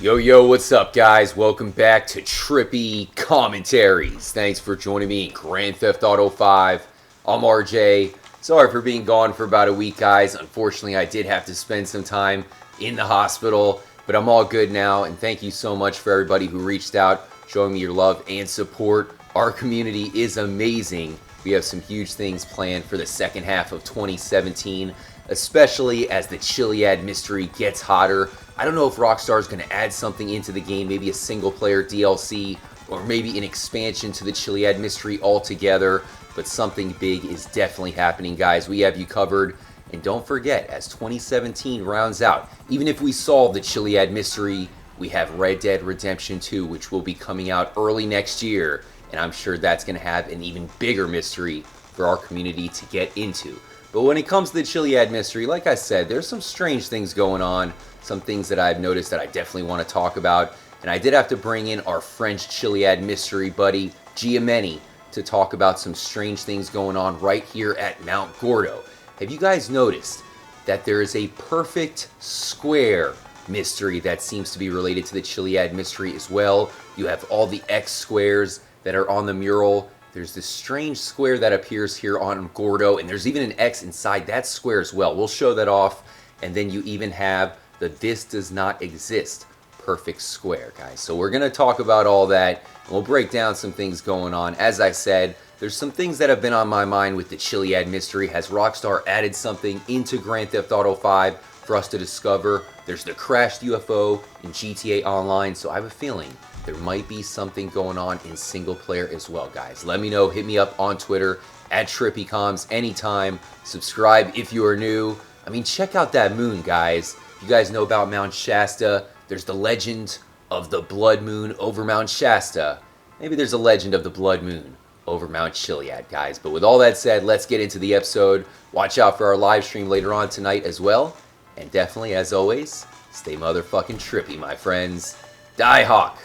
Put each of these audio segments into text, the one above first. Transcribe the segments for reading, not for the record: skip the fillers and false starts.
Yo, what's up, guys? Welcome back to Trippy Commentaries. Thanks for joining me in Grand Theft Auto 5. I'm RJ. Sorry for being gone for about a week, guys. Unfortunately, I did have to spend some time in the hospital, but I'm all good now, and thank you so much for everybody who reached out, showing me your love and support. Our community is amazing. We have some huge things planned for the second half of 2017, especially as the Chiliad mystery gets hotter. I don't know if Rockstar is going to add something into the game, maybe a single-player DLC, or maybe an expansion to the Chiliad mystery altogether, but something big is definitely happening, guys. We have you covered, and don't forget, as 2017 rounds out, even if we solve the Chiliad mystery, we have Red Dead Redemption 2, which will be coming out early next year, and I'm sure that's going to have an even bigger mystery for our community to get into. But when it comes to the Chiliad mystery, like I said, there's some strange things going on, some things that I've noticed that I definitely want to talk about, and I did have to bring in our French Chiliad mystery buddy, Giameni, to talk about some strange things going on right here at Mount Gordo. Have you guys noticed that there is a perfect square mystery that seems to be related to the Chiliad mystery as well? You have all the X squares that are on the mural. There's this strange square that appears here on Gordo, and there's even an X inside that square as well. We'll show that off, and then you even have the "This does not exist" perfect square, guys. So we're going to talk about all that, and we'll break down some things going on. As I said, there's some things that have been on my mind with the Chiliad mystery. Has Rockstar added something into Grand Theft Auto 5 for us to discover? There's the crashed UFO in GTA Online, so I have a feeling there might be something going on in single player as well, guys. Let me know. Hit me up on Twitter at TrippyComs anytime. Subscribe if you are new. I mean, check out that moon, guys. You guys know about Mount Shasta. There's the legend of the blood moon over Mount Shasta. Maybe there's a legend of the blood moon over Mount Chiliad, guys. But with all that said, let's get into the episode. Watch out for our live stream later on tonight as well. And definitely, as always, stay motherfucking trippy, my friends. Die Hawk.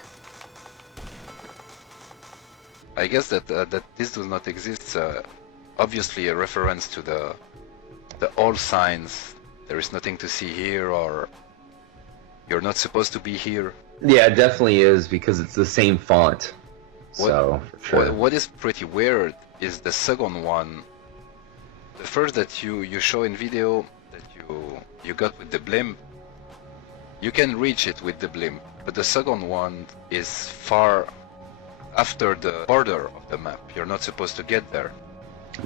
I guess that this does not exist. Obviously, a reference to the all signs. There is nothing to see here, or you're not supposed to be here. Yeah, it definitely is because it's the same font. So, for sure. What is pretty weird is the second one. The first that you show in video that you got with the blimp. You can reach it with the blimp, but the second one is far after the border of the map. You're not supposed to get there.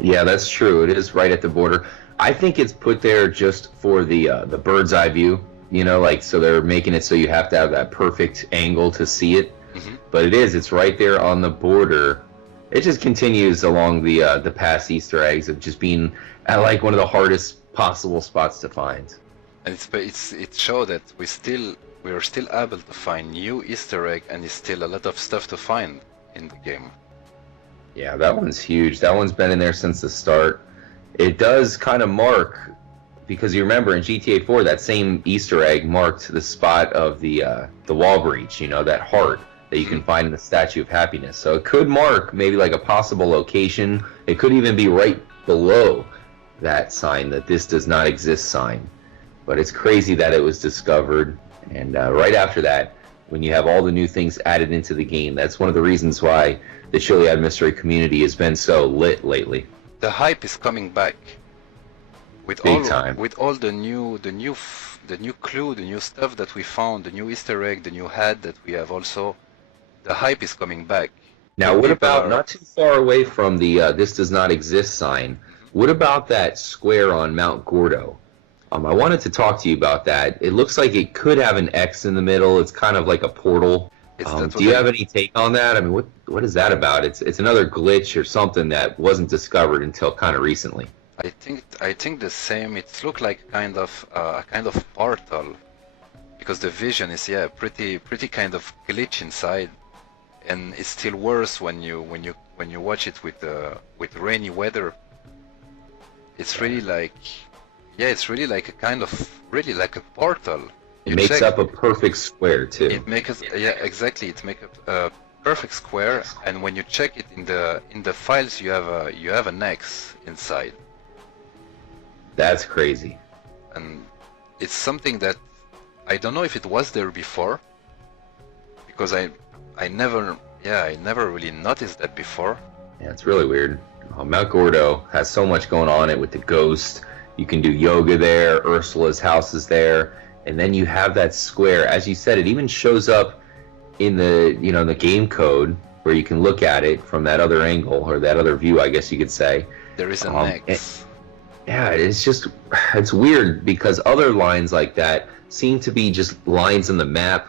Yeah, that's true. It is right at the border. I think it's put there just for the bird's eye view, you know, like, so they're making it so you have to have that perfect angle to see it. Mm-hmm. But it's right there on the border. It just continues along the past Easter eggs of just being at like one of the hardest possible spots to find. And it shows that we are still able to find new Easter egg, and it's still a lot of stuff to find in the game. Yeah, that one's huge. That one's been in there since the start. It does kind of mark, because you remember in GTA 4 that same Easter egg marked the spot of the wall breach, you know, that heart that you can find in the Statue of Happiness. So it could mark maybe like a possible location. It could even be right below that sign, that "This does not exist" sign. But it's crazy that it was discovered, and right after that, when you have all the new things added into the game, that's one of the reasons why the Chiliad mystery community has been so lit lately. The hype is coming back with all the new clue, the new stuff that we found, the new Easter egg, the new hat that we have also. The hype is coming back. Now, what about not too far away from the "This does not exist" sign? What about that square on Mount Gordo? I wanted to talk to you about that. It looks like it could have an X in the middle. It's kind of like a portal. Do you have any take on that? I mean, what is that about? It's another glitch or something that wasn't discovered until kind of recently. I think the same. It looked like a kind of portal, because the vision is pretty kind of glitch inside, and it's still worse when you watch it with rainy weather. It's really like it's really like a kind of like a portal. It makes up a perfect square too. It makes exactly. It makes a perfect square, and when you check it in the files, you have an X inside. That's crazy. And it's something that I don't know if it was there before, because I never, yeah, I never really noticed that before. Yeah, it's really weird. Mount Gordo has so much going on it with the ghost. You can do yoga there. Ursula's house is there, and then you have that square. As you said, it even shows up in the the game code where you can look at it from that other angle or that other view, I guess you could say. There is an X. Yeah, it's weird because other lines like that seem to be just lines in the map,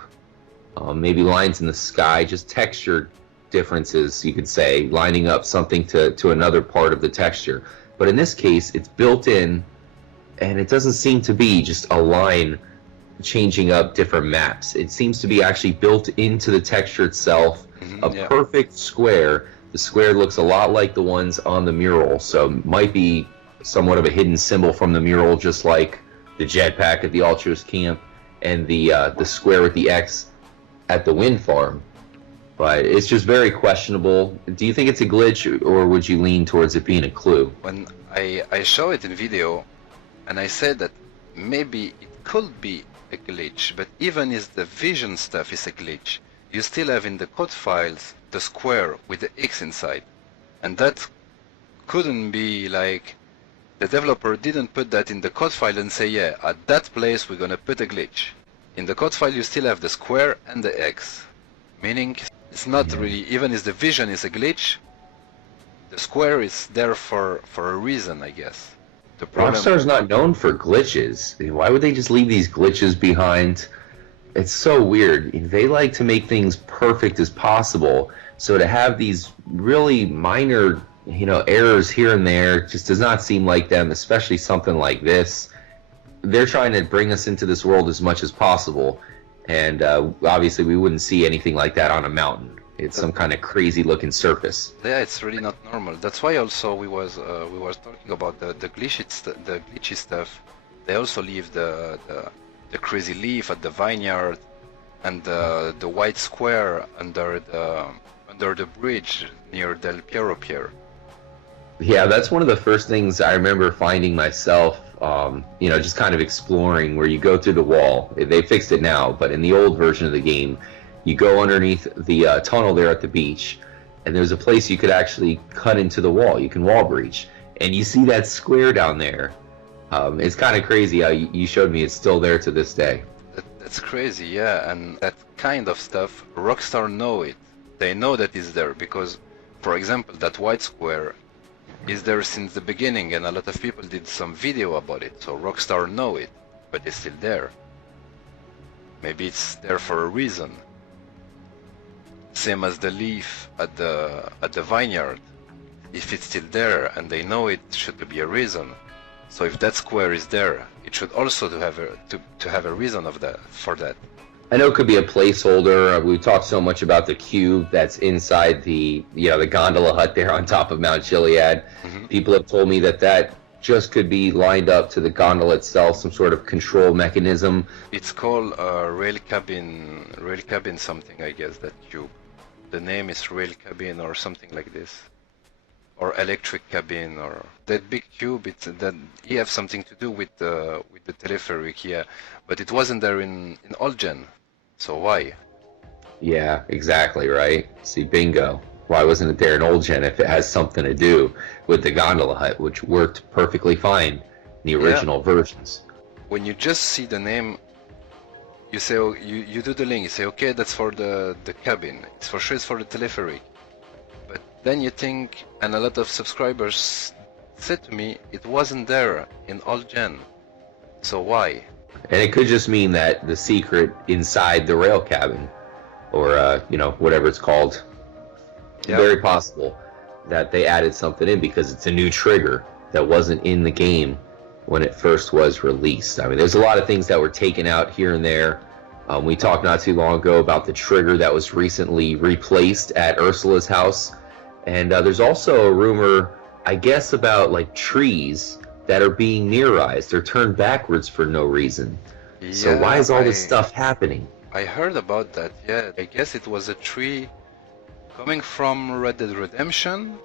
maybe lines in the sky, just texture differences, you could say, lining up something to another part of the texture. But in this case, it's built in, and it doesn't seem to be just a line changing up different maps. It seems to be actually built into the texture itself, a perfect square. The square looks a lot like the ones on the mural, so might be somewhat of a hidden symbol from the mural, just like the jetpack at the Altruist Camp and the square with the X at the wind farm. But it's just very questionable. Do you think it's a glitch, or would you lean towards it being a clue? When I show it in video, and I said that maybe it could be a glitch, but even if the vision stuff is a glitch, you still have in the code files the square with the X inside. And that couldn't be like, the developer didn't put that in the code file and say, yeah, at that place we're gonna put a glitch. In the code file you still have the square and the X, meaning it's not really, even if the vision is a glitch, the square is there for a reason, I guess. The problem... Rockstar's not known for glitches. Why would they just leave these glitches behind? It's so weird. They like to make things perfect as possible, so to have these really minor errors here and there just does not seem like them, especially something like this. They're trying to bring us into this world as much as possible, and obviously we wouldn't see anything like that on a mountain. It's some kind of crazy looking surface. Yeah, it's really not normal. That's why also we was talking about the glitchy stuff. They also leave the crazy leaf at the vineyard and the white square under the bridge near Del Piero Pier. Yeah, that's one of the first things I remember finding myself, just kind of exploring, where you go through the wall. They fixed it now, but in the old version of the game, you go underneath the tunnel there at the beach, and there's a place you could actually cut into the wall. You can wall breach, and you see that square down there. It's kind of crazy how you showed me it's still there to this day. That's crazy, yeah, and that kind of stuff, Rockstar know it. They know that it's there because, for example, that white square is there since the beginning, and a lot of people did some video about it, so Rockstar know it, but it's still there. Maybe it's there for a reason. Same as the leaf at the vineyard. If it's still there and they know it, should be a reason. So if that square is there, it should also to have a reason for that. I know it could be a placeholder. We talked so much about the cube that's inside the the gondola hut there on top of Mount Chiliad. People have told me that just could be lined up to the gondola itself, some sort of control mechanism. It's called rail cabin something, I guess, that cube. The name is rail cabin or something like this, or electric cabin, or that big cube. It's that you have something to do with the telepheric, yeah, but it wasn't there in old gen, so why? Yeah, exactly right. See, bingo. Why wasn't it there in old gen if it has something to do with the gondola hut, which worked perfectly fine in the original versions? When you just see the name, you say, oh, you do the link, you say, okay, that's for the cabin, it's for sure it's for the telepheric. But then you think, and a lot of subscribers said to me, it wasn't there in old gen, so why? And it could just mean that the secret inside the rail cabin, or whatever it's called, very possible that they added something in because it's a new trigger that wasn't in the game when it first was released. I mean, there's a lot of things that were taken out here and there. We talked not too long ago about the trigger that was recently replaced at Ursula's house, and there's also a rumor, I guess, about like trees that are being mirrorized. They're turned backwards for no reason. So why is all this stuff happening? I heard about that, yeah. I guess it was a tree coming from Red Dead Redemption,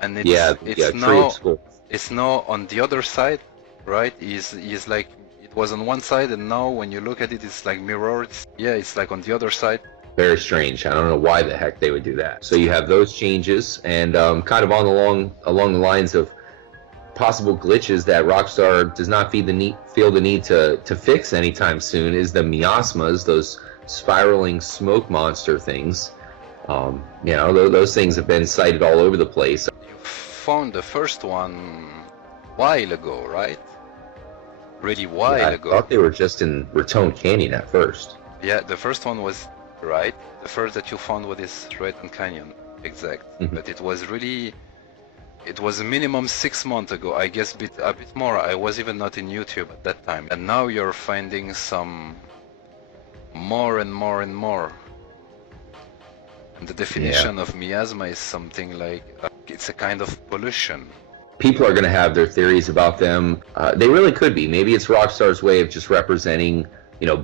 and it's now on the other side, right? Is like, it was on one side, and now when you look at it, it's like mirrored. Yeah, it's like on the other side. Very strange. I don't know why the heck they would do that. So you have those changes, and kind of along the lines of possible glitches that Rockstar does not feel the need to fix anytime soon is the miasmas, those spiraling smoke monster things. Those things have been cited all over the place. You found the first one while ago, right? Really while ago. I thought they were just in Raton Canyon at first. Yeah, the first one was right. The first that you found was this Raton Canyon, exact. But it was a minimum 6 months ago. I guess a bit more. I was even not in YouTube at that time. And now you're finding some more and more and more. And the definition of miasma is something like it's a kind of pollution. People are going to have their theories about them. They really could be. Maybe it's Rockstar's way of just representing,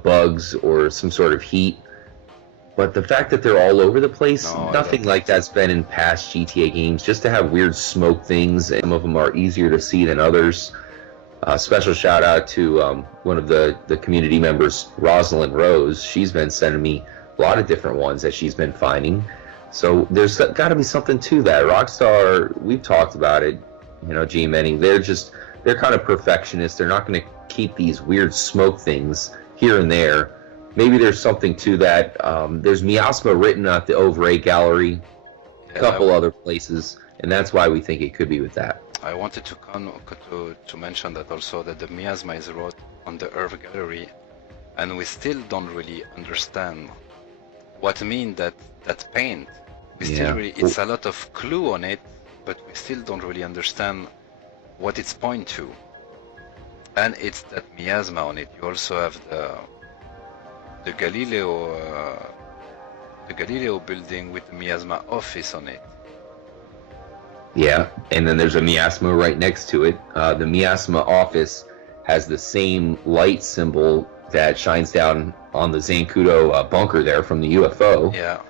bugs or some sort of heat. But the fact that they're all over the place, nothing like that's been in past GTA games. Just to have weird smoke things, some of them are easier to see than others. Special shout out to one of the community members, Rosalind Rose. She's been sending me a lot of different ones that she's been finding. So there's got to be something to that. Rockstar, we've talked about it. Giameni, they're kind of perfectionists. They're not going to keep these weird smoke things here and there. Maybe there's something to that. There's miasma written at the Ovray Gallery, a couple other places, and that's why we think it could be with that. I wanted to mention that also, that the miasma is wrote on the Earth Gallery, and we still don't really understand what mean that paint. It's a lot of clue on it, but we still don't really understand what it's point to. And it's that miasma on it. You also have the Galileo building with the miasma office on it. Yeah, and then there's a miasma right next to it. The miasma office has the same light symbol that shines down on the Zancudo bunker there from the UFO. Yeah.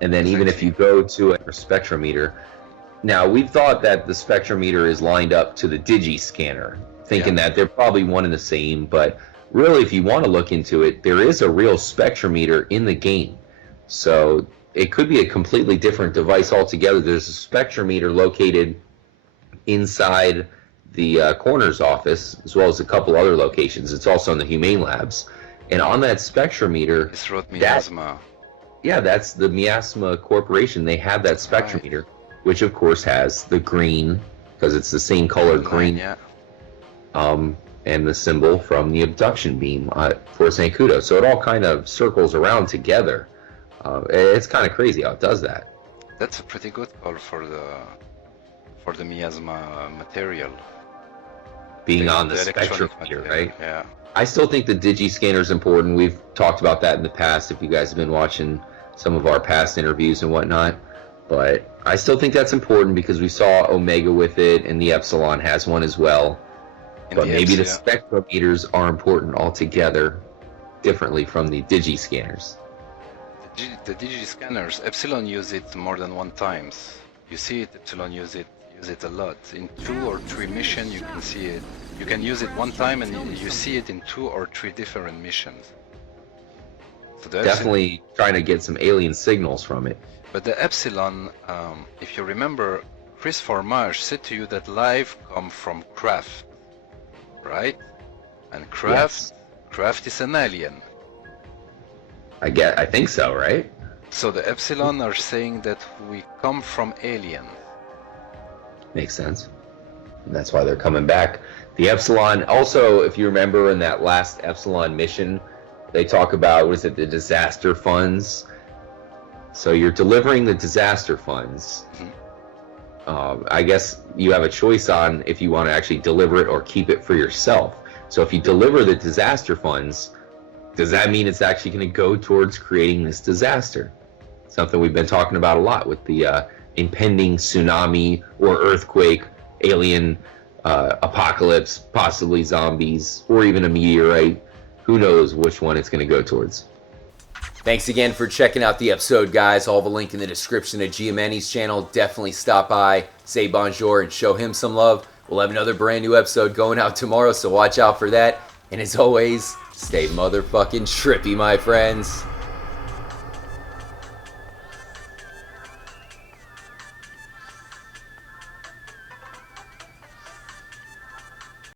And then even if you go to a spectrometer, now we've thought that the spectrometer is lined up to the Digi scanner, thinking that they're probably one and the same, but really, if you want to look into it, there is a real spectrometer in the game. So it could be a completely different device altogether. There's a spectrometer located inside the coroner's office, as well as a couple other locations. It's also in the Humane Labs. And on that spectrometer... It's wrote miasma. That's the Miasma Corporation. They have that spectrometer, which of course has the green, because it's the same color green. Yeah. And the symbol from the abduction beam for Zancudo. So it all kind of circles around together. It's kind of crazy how it does that. That's a pretty good call for the miasma material. Being on the spectrometer, right? Yeah. I still think the Digi-scanner is important. We've talked about that in the past, if you guys have been watching some of our past interviews and whatnot. But I still think that's important because we saw Omega with it, and the Epsilon has one as well. But maybe the spectrometers are important altogether, differently from the Digi-scanners. The Digi-scanners, Epsilon use it more than one times. You see it, Epsilon use it a lot. In 2 or 3 missions you can see it. You can use it one time and you see it in 2 or 3 different missions. So definitely trying to get some alien signals from it. But the Epsilon, if you remember, Chris Formage said to you that life come from craft, right? And craft is an alien. I think so, right? So the Epsilon are saying that we come from aliens. Makes sense. And that's why they're coming back. The Epsilon, also, if you remember in that last Epsilon mission, they talk about, the disaster funds? So you're delivering the disaster funds. I guess you have a choice on if you want to actually deliver it or keep it for yourself. So if you deliver the disaster funds, does that mean it's actually going to go towards creating this disaster? Something we've been talking about a lot with the impending tsunami or earthquake, alien apocalypse, possibly zombies, or even a meteorite. Who knows which one it's going to go towards. Thanks again for checking out the episode, guys. I'll have a link in the description of Giameni's channel. Definitely stop by, say bonjour, and show him some love. We'll have another brand new episode going out tomorrow, so watch out for that. And as always, stay motherfucking trippy, my friends.